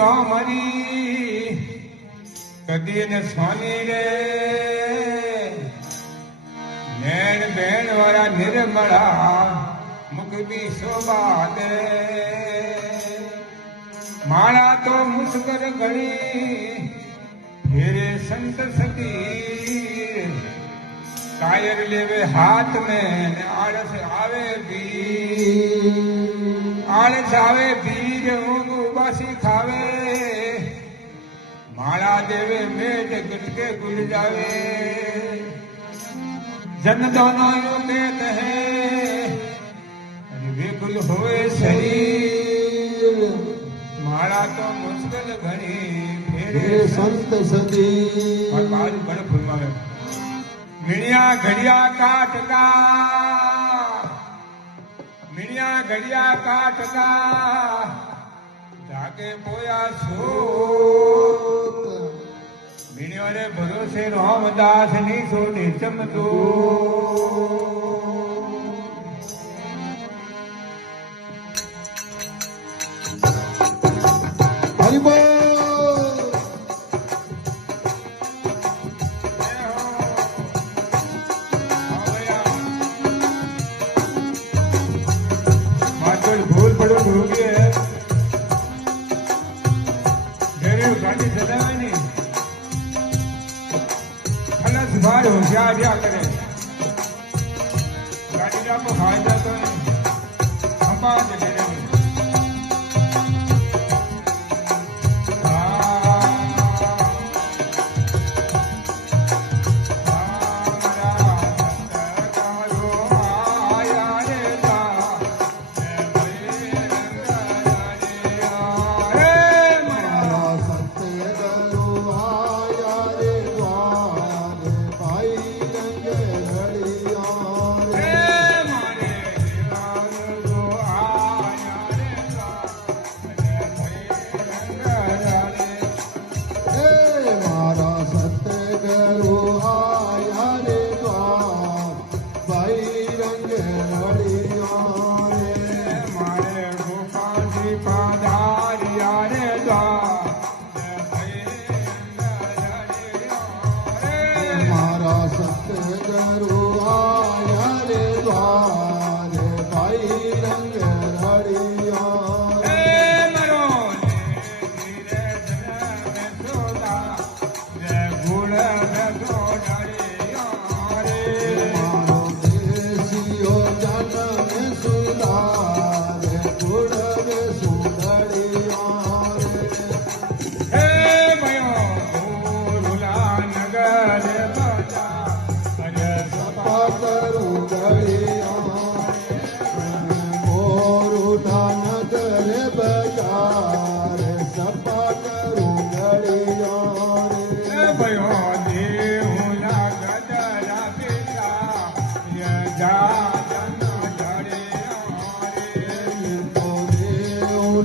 रामरी कदी ने स्वामी रे नैन बैन वाला निर्मला मुख भी शोभा दे माला तो मुस्कर घड़ी मेरे संत सती कायर लेवे हाथ में आलस आवे पीर ऊँग उबासी खावे माला देवे मेट गुटके गुड़ जावे जन दोनों यूं कहते हैं विपुल होए शरीर माला तो मुश्किल घड़ी फेरे संत सती और बाज बड़ फुलवावे मिणिया घड़िया काट का जाके पोया सो मिणियों रे भरोसे रामदास नी सोने चमतो होशियारिया करे गाड़ी का को फायदा तो हम बात ले रहे हैं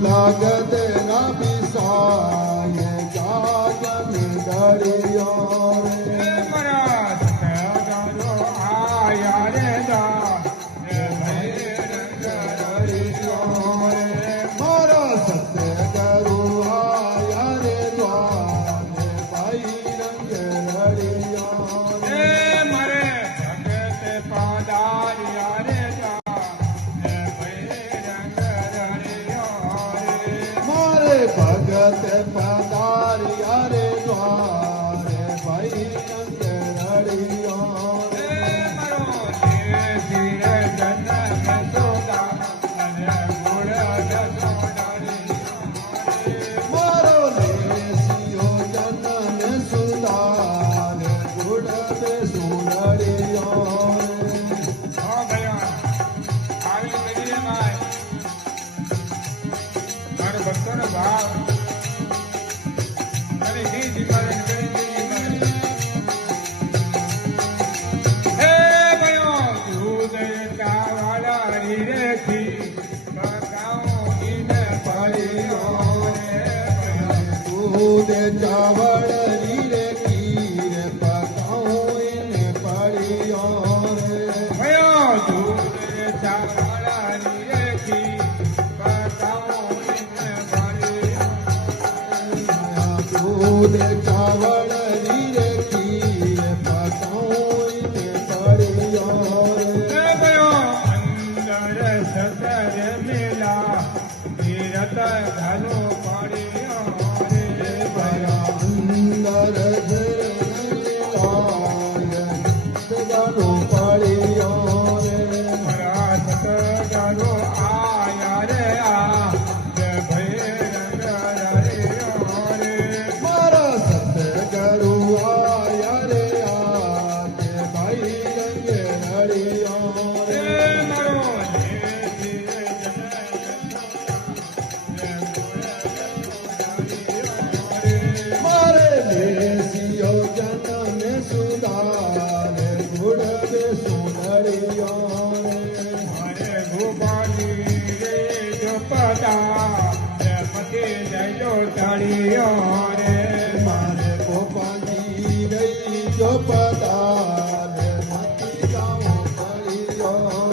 लागत ना बिसाय जागन डरिया रे मरा सदारो आया रे दा रे रंग डरिया रे मारा सत्य करू आया रे द्वारे भाई रंग डरिया रे मरे भगत पादारिया रे भगत पधारिया रे द्वारे भाई रंग रड़िया धीरे जन में सोदा मारो सियो जन में सुधार गुड़ में सुनड़िया हाँ भैया आगे करिए माए मारे भक्तों ने भाव चावल रीरे खीर पकाओ इन पड़ियों પધારે નથી ગાઉં કળિયો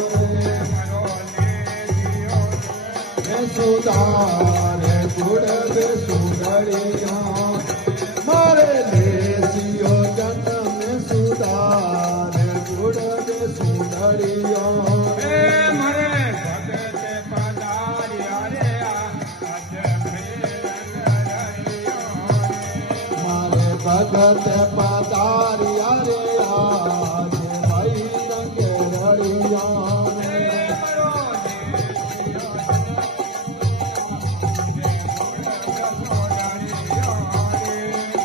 રે સુધારે ગુણ બે સુંદરિયા મારે દેશીઓ જન્મ સુધારે ગુણ બે સુંદરિયા ભગત પધાર્યા રે આજે ભાઈ રંગે રળિયા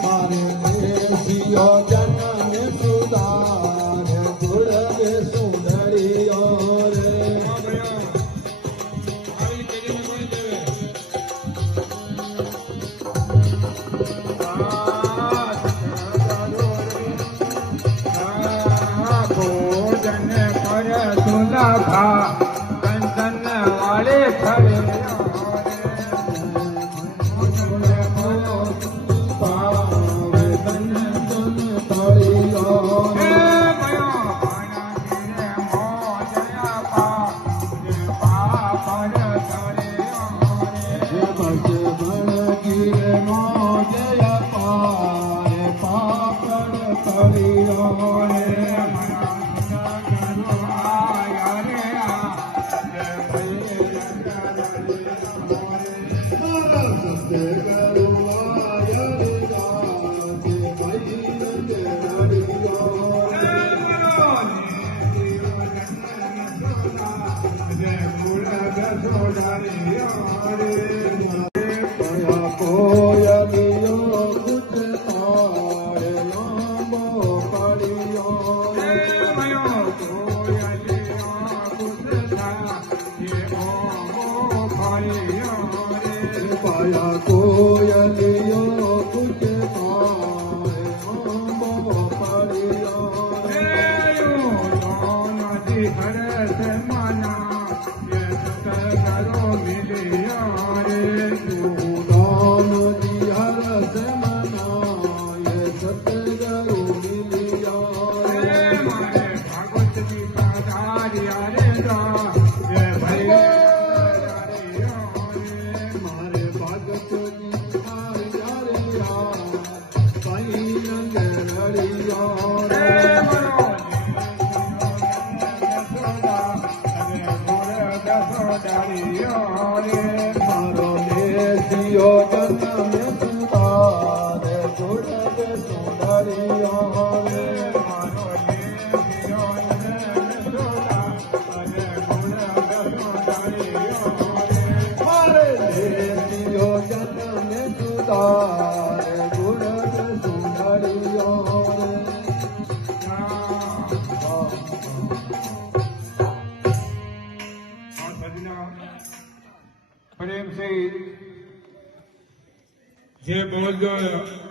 મારે દેશીઓ જન્મ સુધારે ગુણ બે સુંદરિયો રે કંચન વાળે ખરે કોયલિયો કુચ હરસ મના કરો મિલિયા રે તું હરસ મના સતગરુ મિલિયા રે મારે ભાગવતની પધાર્યા રે જય ભાઈ મારો દેશીઓ જન્મ સુધારે ગુણ બે સુંદરિયો રે મારો દેશીઓ જન્મ સુધારે ગુણ બે સુંદરિયો રે મારે દેશીઓ જન્મ સુધારે ગુણ બે સુંદરિયો રે प्रेम से जे बोल दो